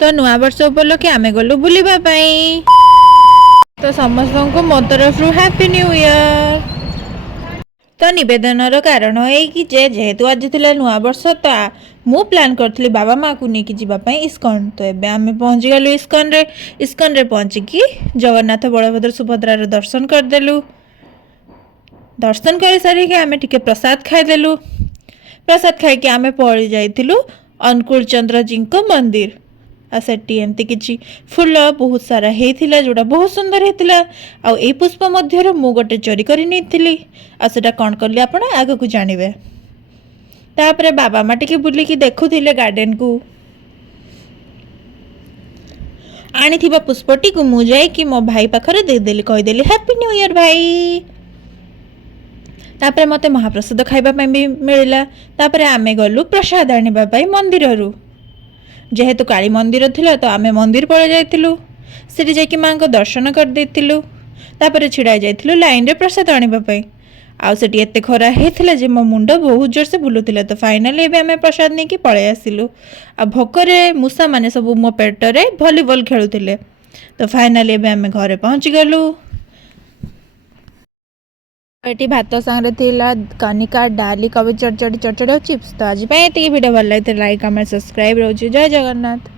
तो नुआ वर्ष उपलक्षे आम गलु बुलिबा पई। तो समस्त को मो तरफ हैप्पी न्यू ईयर। तो नवेदन कारण है कि जेहेतु आज थी नुआ वर्ष तो मु प्लान करी बाबा माँ को लेकिन जावाई इस्कन। तो एबे आम पहुँची गलु इस्कन रे पहुँचिकी जगन्नाथ बलभद्र सुभद्रार दर्शन करदेलु। दर्शन कर सारिक आम टिके प्रसाद खाईदेलु। प्रसाद खाई आम पड़ी जाइलु अनुकूल चंद्र जी को मंदिर। आ सेठी एमती किछि फूल बहुत सारा हेइथिला जोड़ा बहुत सुंदर हेइथिला। आ ए पुष्प मध्यरु मु गोटे चोरी करि नेथिली। आ सेटा कोन करली आपण आगु को जानिबे। तापरे बाबा मा टिके बुलिकी देखुथिले गार्डन को। आनिथिबा पुष्पटी को मु जाई कि मो भाई पाखरे दे देली कहि देली हैप्पी न्यू ईयर भाई। तापरे मते महाप्रसाद खाइबा पई भी मिलिला। तापरे आमे गलु प्रसाद आनिबा पई मंदिररु। जेहेतु काली मंदिर थिला तो आमे मंदिर पळे जाइतिलु। सेठी जाकी मां को दर्शन कर देतिलु। तापरे छिड़ा जाइतिलु लाइन रे प्रसाद आनिबा पई। आ सेठी एते खरा हेथिला जे मो मुंड बहुत जोर से बुलुतिला। तो फाइनली एबे आमे प्रसाद नेकी पळे आसिलु। आ भोकरे मूसा माने सब मो पेट रे वॉलीबॉल खेलुतिले। तो फाइनली एबे आमे घरे पहुंची गलु। एटी भात सांगरे थिला कनिका डाली कवि चढ़चढ़ी और चिप्स। तो आज वीडियो भल लगे लाइक कमेंट सब्सक्राइब रोज। जय जगन्नाथ।